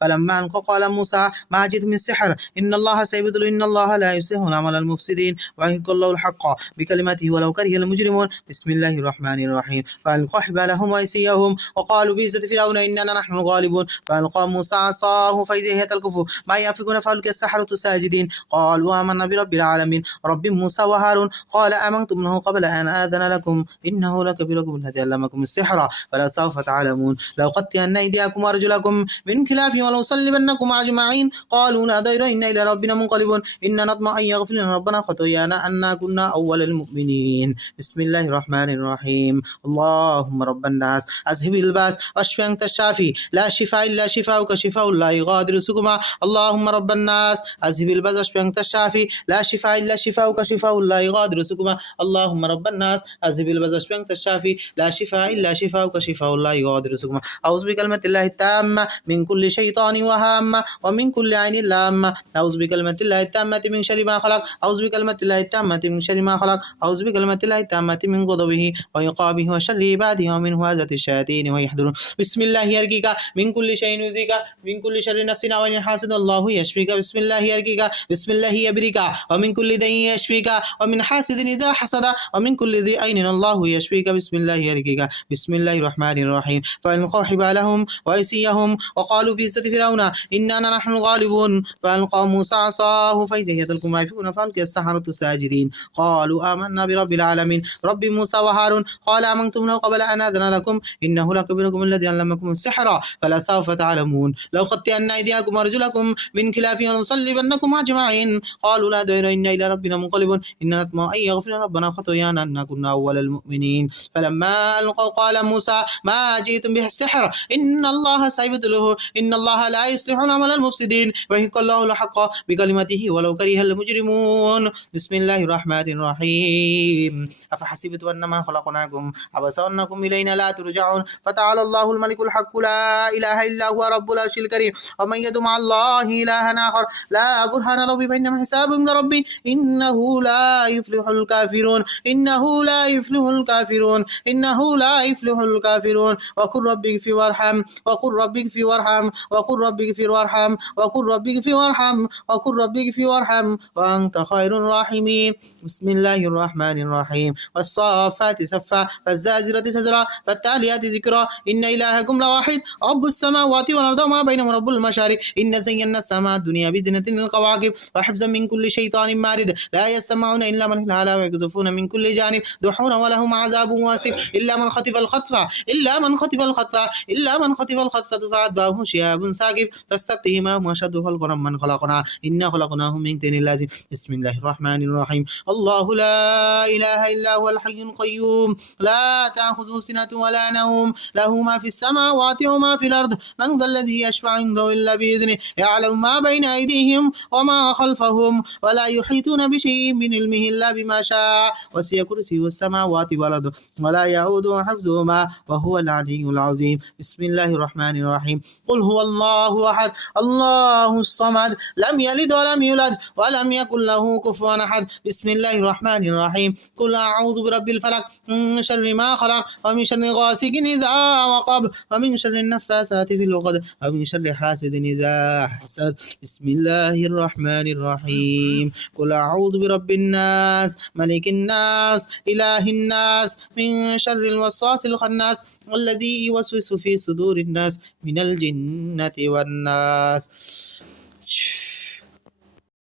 فلما ألقوا قال موسى ما جئتم من السحر إن الله سيبطل إن الله لا يصلح عمل المفسدين ويحق الله الحق بكلمته ولو كره المجرمون. بسم الله الرحمن الرحيم. فألقوا حبالهم وعصيهم وقالوا بعزة فرعون إننا نحن الغالبون. فألقى موسى عصاه فإذا هي تلقف ما يأفكون فألقي السحرة ساجدين قالوا آمنا برب العالمين رب موسى وهارون. قال آمنتم له قبل أن آذن لكم إنه لكبيركم الذي علمكم السحر فلا سوف تعلمون لأقطعن أيديكم وأرجلكم من خلاف ولأصلبنكم أجمعين. قالوا لا ضير إنا إلى ربنا منقلبون إنا نطمع أن يغفر لنا ربنا خطايانا أنا كنا أول المؤمنين. بسم الله الرحمن الرحيم. اللهم رب الناس أذهب الباس واشف أنت الشافي لا شفاء إلا شفاؤك شفاء لا يغادر سقما. اللهم رب الناس أذهب الباس واشف أنت الشافي لا شفاء إلا شفاؤك شفاء لا يغادر سقما. اللهم رب الناس أذهب الباس واشف أنت الشافي لا شفاء إلا شفاؤك شفاء لا يغادر سقما. أعوذ بكلمة الله التامة من كل شيطان وهامة ومن كل عين لامة. أعوذ بكلمة الله التامة من شر ما خلق. أعوذ بكلمة الله التامة من شر ما خلق. أعوذ بكلمة الله التامة من غضبه وعقابه وشر عباده ومن همزة الشياطين ويحضرون. بسم الله يرقيك من كل شيء يؤذيك من كل شر نفس وإن حاسد الله يشفيك. بسم الله يرقيك بسم الله يبريك ومن كل دين يشفيك ومن حاسد إذا حسد ومن كل ذي عين الله يشفيك. بسم الله يرقيك بسم الله الرحمن الرحيم. فألقوا حبالهم وعصيهم وقالوا في عزة فرعون إننا نحن الغالبون. فألقى موسى عصاه فإذا هي تلقف ما يأفكون فألقي السحرة ساجدين قالوا آمنا برب العالمين رب موسى وهارون. قال آمنتم له قبل أن آذن لكم إنه لكبيركم الذي علمكم السحر فلا سوف تعلمون لأقطعن أيديكم وأرجلكم من خلاف ولأصلبنكم أجمعين. قالوا لا ضير إنا إلى ربنا منقلبون إنا نطمع أن يغفر ربنا خطايانا أنا كنا أول المؤمنين. فلما ألقوا قال موسى ما جئتم به السحر إن الله سيبطله إن الله لا يصلح عمل المفسدين ويحق الله الحق بكلمته ولو كره المجرمون. بسم الله الرحمن الرحيم. أفحسبتم أنما خلقناكم عبثا وأنكم إلينا لا ترجعون فتعالى الله الملك الحق لا إله إلا هو رب العرش الكريم. ومن يدع مع الله إلها آخر لا برهان له به فإنما حسابه عند ربي إنه لا يفلح الكافرون إنه لا يفلح الكافرون إنه لا يفلح الكافرون. وقل رب اغفر وارحم وقل رب اغفر وارحم وقل رب اغفر وارحم وقل رب اغفر وارحم وقل رب اغفر وارحم وأنت خير الراحمين. بسم الله الرحمن الرحيم. والصافات صفا فالزاجرة زجرا فالتاليات ذكرا إن إلهكم لواحد رب السماوات والأرض وما بينهما رب المشارق إن زينا السماء الدنيا بزينة الكواكب وحفظا من كل شيطان مارد لا يسمعون إلا من الأعلى ويقذفون من كل جانب دحورا ولهم عذاب واسع إلا من خطف الخطفة إلا من خطف الخطفة إلا من خطف الخطفة فأتبعه شهاب ثاقب فاستفتهم ما هم أشد خلقا من خلقنا إنا خلقناهم من طين لازم. بسم الله الرحمن الرحيم. الله لا إله إلا هو الحي القيوم لا تأخذه سنة ولا نوم له ما في السماوات وما في الأرض من ذا الذي يشفع عنده إلا بإذنه يعلم ما بين أيديهم وما خلفهم ولا يحيطون بشيء من علمه إلا بما شاء وسع كرسيه السماوات والأرض ولا يعود حفظهما وهو العلي العظيم. بسم الله الرحمن الرحيم. قل هو الله أحد الله الصمد لم يلد ولم يولد ولم يكن له كفوا أحد. بسم الله الرحمن الرحيم. قل أعوذ برب الفلق من شر ما خلق ومن شر غاسق إذا وقب ومن شر النفاثات في العقد ومن شر حاسد إذا حسد. بسم الله الرحمن الرحيم. قل أعوذ برب الناس ملك الناس إله الناس من شر الوسواس الخناس الذي يوسوس في صدور الناس من الجنة والناس.